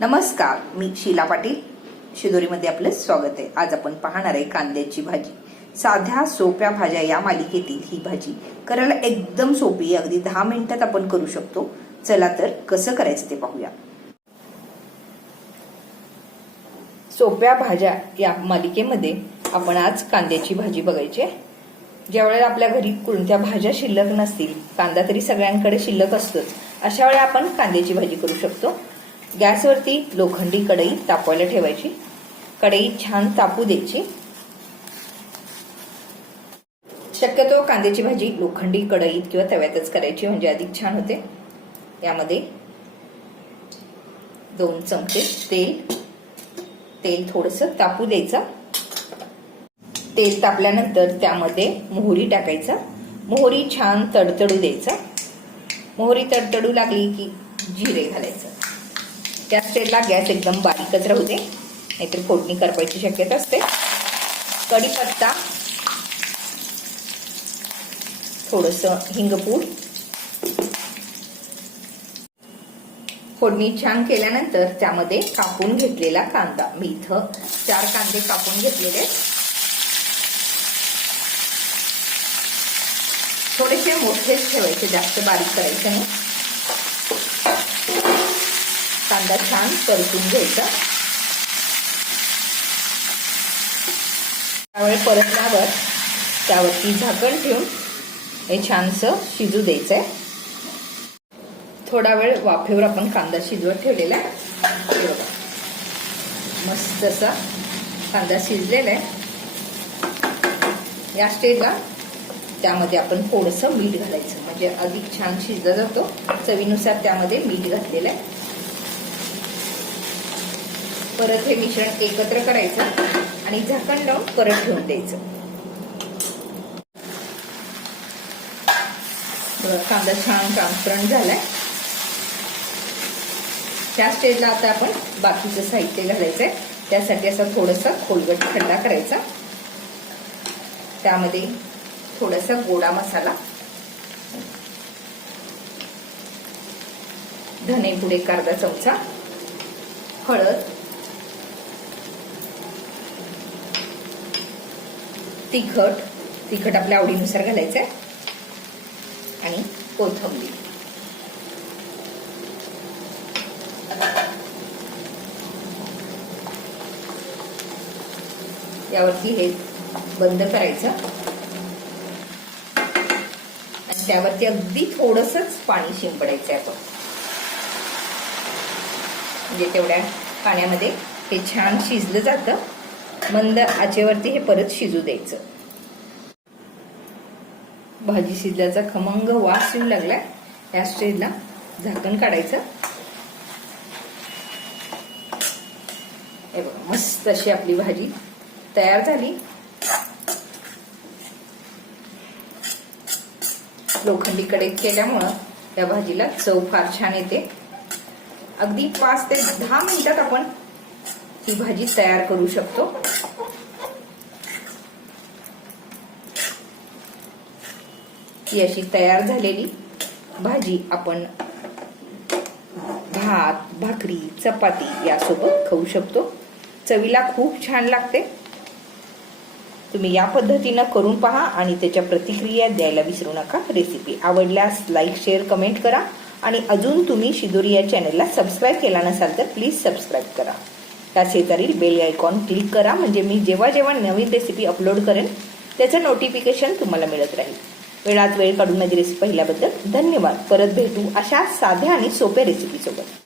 नमस्कार मी शीला पाटील. शिदोरीमध्ये आपलं स्वागत आहे. आज आपण पाहणार आहे कांद्याची भाजी. साध्या सोप्या भाज्या या मालिकेतील ही भाजी. करायला एकदम सोपी अगदी दहा मिनिटात आपण करू शकतो. चला तर कसं करायचं ते पाहूया. सोप्या भाज्या या मालिकेमध्ये आपण आज कांद्याची भाजी बघायची आहे. ज्यावेळेला आपल्या घरी कोणत्या भाज्या शिल्लक नसतील कांदा तरी सगळ्यांकडे शिल्लक असतोच अशा वेळेला आपण कांद्याची भाजी करू शकतो. गॅसवरती लोखंडी कढई तापवायला ठेवायची. कढई छान तापू द्यायची. शक्यतो कांद्याची भाजी लोखंडी कढईत किंवा तव्यातच करायची म्हणजे अधिक छान होते. यामध्ये दोन चमचे तेल तेल थोडस तापू द्यायचं. तेल तापल्यानंतर त्यामध्ये मोहरी टाकायचा. मोहरी छान तडतडू द्यायचा. मोहरी तडतडू लागली की जिरे घालायचं. त्या स्टेजला गॅस एकदम बारीकच राहू दे. नाहीतर फोडणी करपायची शक्यता असते. कढीपत्ता थोडस हिंगपूड. फोडणी छान केल्यानंतर त्यामध्ये कापून घेतलेला कांदा मी इथं चार कांदे कापून घेतलेले. थोडेसे मोठेच ठेवायचे जास्त बारीक करायचे नाही. कांदा छान परतून घ्यायचा. त्यावेळी परतल्यावर त्यावरती झाकण ठेवून हे छानसं शिजू द्यायचं आहे थोडा वेळ वाफेवर आपण कांदा शिजवत ठेवलेला आहे. बघा. मस्त असा कांदा शिजलेला आहे. या स्टेजला त्यामध्ये आपण थोडंसं मीठ घालायचं. म्हणजे अधिक छान शिजला जातो. चवीनुसार त्यामध्ये मीठ घातलेलं आहे. परत हे मिश्रण एकत्र करायचं आणि झाकण लावून परत ठेवून द्यायचं. कांदा छान ट्रान्सपरंट झालाय. त्या स्टेजला आता आपण बाकीचं साहित्य घालायचंय. त्यासाठी असा थोडासा खोलगट खड्डा करायचा. त्यामध्ये थोडासा गोडा मसाला. धने पुढे अर्धा चमचा हळद तिखट तिखट आपल्या आवडीनुसार घालायचंय. आणि कोथंबीर. यावरती हे बंद करायचं. आणि त्यावरती अगदी थोडसच पाणी शिंपडायचं आपण. म्हणजे तेवढ्या पाण्यामध्ये हे छान शिजलं जातं. मंद आचेवरती हे परत शिजू द्यायचं. भाजी शिजल्याचा खमंग वास येऊ लागलाय या स्टेजला झाकण काढायचं. हे बघा मस्त अशी आपली भाजी तयार झाली. लोखंडी कडेत केल्यामुळं या भाजीला चव फार छान येते. अगदी पाच ते दहा मिनिटात आपण ही भाजी तयार करू शकतो. ही अशी तयार झालेली भाजी आपण भात भाकरी चपाती यासोबत खाऊ शकतो. चवीला खूप छान लागते. तुम्ही या पद्धतीनं करून पहा आणि त्याच्या प्रतिक्रिया द्यायला विसरू नका. रेसिपी आवडल्यास लाईक शेअर कमेंट करा. आणि अजून तुम्ही शिदोरी या चॅनलला सबस्क्राईब केला नसाल तर प्लीज सबस्क्राईब करा. त्या शेजारील बेल आयकॉन क्लिक करा. म्हणजे मी जेव्हा जेव्हा नवीन रेसिपी अपलोड करेन त्याचं नोटिफिकेशन तुम्हाला मिळत राहील. वेळात वेळ काढून माझी रेसिपी पाहिल्याबद्दल धन्यवाद. परत भेटू अशा साध्या आणि सोप्या रेसिपीसोबत